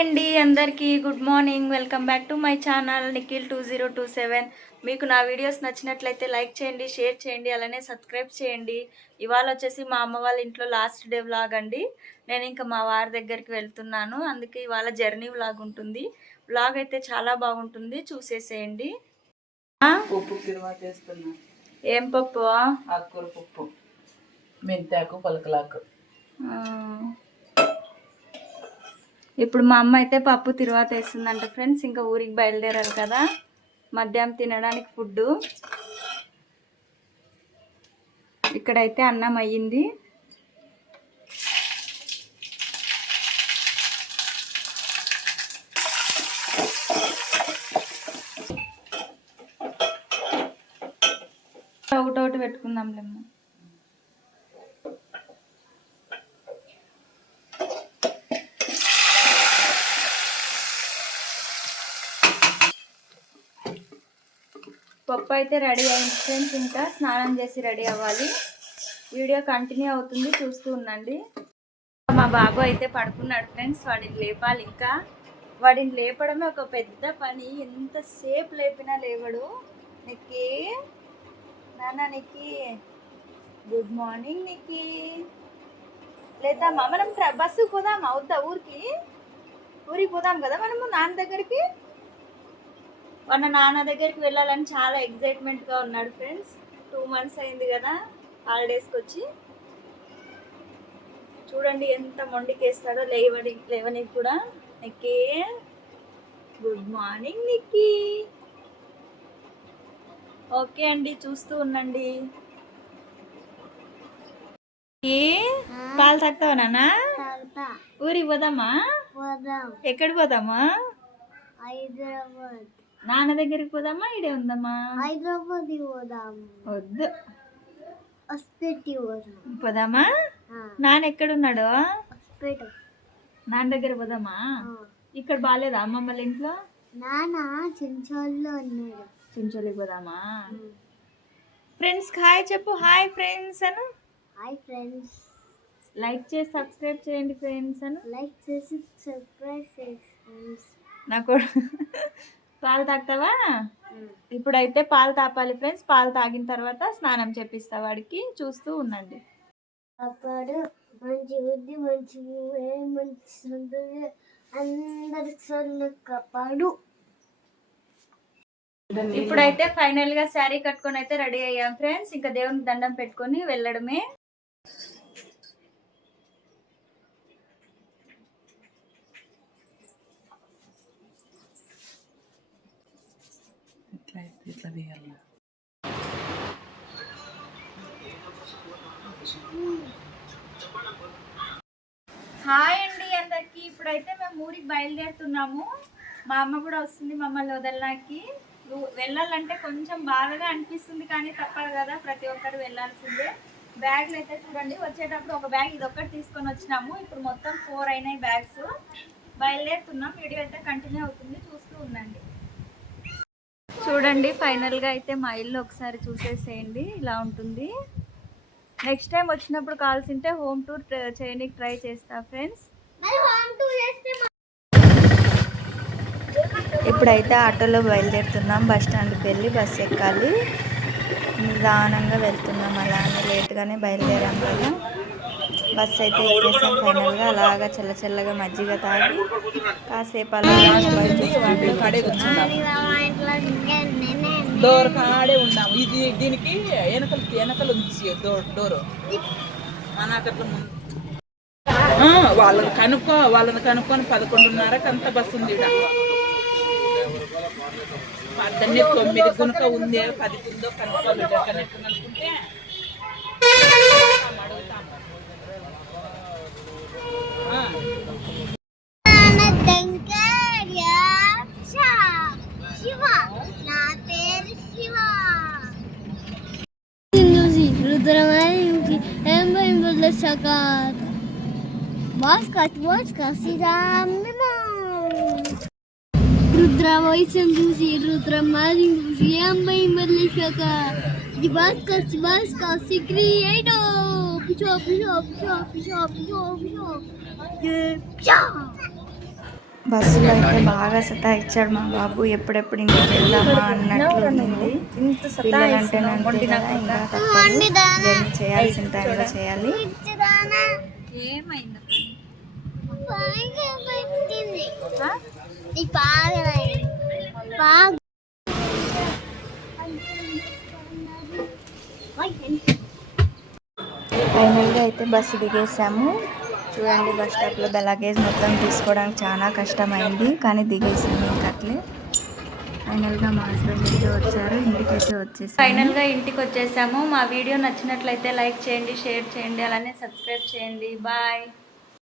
అండి అందరికీ good morning. Welcome back to my channel Nikhil 2027. మీకు నా వీడియోస్ నచ్చినట్లయితే లైక్ చేయండి, షేర్ చేయండి, అలానే సబ్స్క్రైబ్ చేయండి. ఇవాళ వచ్చేసి మా అమ్మ వాళ్ళ ఇంట్లో లాస్ట్ డే వ్లాగ్ అండి. నేను ఇంకా మా వారి దగ్గరికి వెళ్తున్నాను, అందుకే ఇవాళ జర్నీ వ్లాగ్ ఉంటుంది. వ్లాగ్ అయితే చాలా బాగుంటుంది, చూసేసేయండి. పప్పు తిరుమా చేస్తున్నా. ఏం పప్పు? ఆకుకూర పప్పు, మెంతాకు, పలకలాకు. ఇప్పుడు మా అమ్మ అయితే పప్పు తిరువాత వేస్తుందంట ఫ్రెండ్స్. ఇంకా ఊరికి బయలుదేరారు కదా, మధ్యాహ్నం తినడానికి ఫుడ్. ఇక్కడైతే అన్నం అయ్యింది. ఒకటొకటి పెట్టుకుందాంలేమ్మ. పప్పు అయితే రెడీ అయింది ఫ్రెండ్స్. ఇంకా స్నానం చేసి రెడీ అవ్వాలి. వీడియో కంటిన్యూ అవుతుంది, చూస్తూ ఉండండి. మా బాబు అయితే పడుకున్నాడు ఫ్రెండ్స్. వాడిని లేపాలి. ఇంకా వాడిని లేపడమే ఒక పెద్ద పని. ఎంతసేపు లేపినా లేవడు. నిక్కి, నాన్న నిక్కి, గుడ్ మార్నింగ్ నిక్కి. లేదమ్మా, మనం బస్సుకు పోదాం అవుద్దా? ఊరికి పోదాం కదా మనము నాన్న దగ్గరికి. మన నాన్న దగ్గరికి వెళ్ళాలని చాలా ఎగ్జైట్మెంట్గా ఉన్నాడు ఫ్రెండ్స్. 2 months అయింది కదా హాలిడేస్కి వచ్చి. చూడండి ఎంత మొండికేస్తాడో లేవని కూడా. నిక్కి, గుడ్ మార్నింగ్ నిక్కి. ఓకే అండి, చూస్తూ ఉండండి. పాలు తాగుతావా నాన్న? ఊరికి పోదామా? ఎక్కడికి పోదామా? హైదరాబాద్. నాన్న దగ్గరికి పోదామా? ఇడే ఉందామా? హైదరాబాద్ వద్దు, పోదామా? నాన్న ఎక్కడున్నాడు? నాన్న దగ్గర పోదామా? ఇక్కడ బాగాలేదా అమ్మమ్మ ఇంట్లో? నాన్న చించోల్లో ఉన్నాడు. చించోలికి పోదామా? ఫ్రెండ్స్ హాయ్ చెప్పు. హాయ్ ఫ్రెండ్స్ అను. Hi friends. లైక్ చేసి సబ్స్క్రైబ్ చేయండి ఫ్రెండ్స్ అను. లైక్ చేసి సబ్స్క్రైబ్ చేయండి ఫ్రెండ్స్. నాకు పాలు తాగుతావా? ఇప్పుడైతే పాలు తాపాలి ఫ్రెండ్స్. పాలు తాగిన తర్వాత స్నానం చేపిస్తా వాడికి. చూస్తూ ఉండండి. అప్పుడు మంచి బుద్ధి, మంచి అందరి సొల్లు కాపాడు. ఇప్పుడైతే ఫైనల్ గా శారీ కట్టుకొని అయితే రెడీ అయ్యాం ఫ్రెండ్స్. ఇంకా దేవునికి దండం పెట్టుకొని వెళ్ళడమే. ఇట్లా తీయాలి. హాయ్ అండి అందరికి. ఇప్పుడైతే మేము ఊరికి బయలుదేరుతున్నాము. మా అమ్మ కూడా వస్తుంది మమ్మల్ని వదలడానికి. వెళ్ళాలంటే కొంచెం బాధగా అనిపిస్తుంది, కానీ తప్పదు కదా, ప్రతి ఒక్కరు వెళ్ళాల్సిందే. బ్యాగ్లు అయితే చూడండి, వచ్చేటప్పుడు ఒక బ్యాగ్ ఇదొక్కటి తీసుకొని వచ్చినాము. ఇప్పుడు మొత్తం 4 అయినాయి బ్యాగ్స్. బయలుదేరుతున్నాం. వీడియో అయితే కంటిన్యూ అవుతుంది, చూస్తూ ఉండండి. చూడండి ఫైనల్గా అయితే మా ఇల్లు ఒకసారి చూసేసేయండి. ఇలా ఉంటుంది. నెక్స్ట్ టైం వచ్చినప్పుడు కావాల్సింటే హోమ్ టూర్ చేయడానికి ట్రై చేస్తా ఫ్రెండ్స్. ఇప్పుడైతే ఆటోలో బయలుదేరుతున్నాం. బస్ స్టాండ్కి వెళ్ళి బస్ ఎక్కాలి. నిదానంగా వెళ్తున్నాం. అలానే లేట్గానే బయలుదేరాం కదా. బస్ అయితే ఎక్కేసాం ఫైనల్గా. అలాగా చల్లచల్లగా మజ్జిగ తాగి కాసేపు అలా డోర్ కాడే ఉన్నాము. ఇది దీనికి వెనకలు ఉంచి డోరు మనకట్లా వాళ్ళని కనుక్కొని 11:30కి అంత బస్సు ఉంది. 9 గునుక ఉంది, 10 ఉందో కనుక్కోవాలి. అనుకుంటే Rudra voice చూసి రుద్ర మారింగ్ చూసి ఎంబై మల్లెషక దిబాస్క సిక్రియేటో పిచో బస్సులో అయితే బాగా సతాయిచ్చాడు మా బాబు. ఎప్పుడెప్పుడు ఇంటికి వెళ్దామా అన్నట్లు ఉంది. పిల్లలంటే అంతే కదా, ఇంకా తప్పదు, జర్నీ చేయాల్సిన టైంలో చేయాలి. ఏమైంది? ఫైనల్గా అయితే బస్సు దిగేసాము. చూడండి, బస్ స్టాప్లో లగేజ్ మొత్తం తీసుకోవడానికి చాలా కష్టమైంది, కానీ దిగేసింది ఇంకా అట్లే. ఫైనల్గా మా హస్బెండ్ అయితే వచ్చారు, ఇంటికైతే వచ్చేసాము. ఫైనల్గా ఇంటికి వచ్చేసాము. మా వీడియో నచ్చినట్లయితే లైక్ చేయండి, షేర్ చేయండి, అలానే సబ్స్క్రైబ్ చేయండి. బాయ్.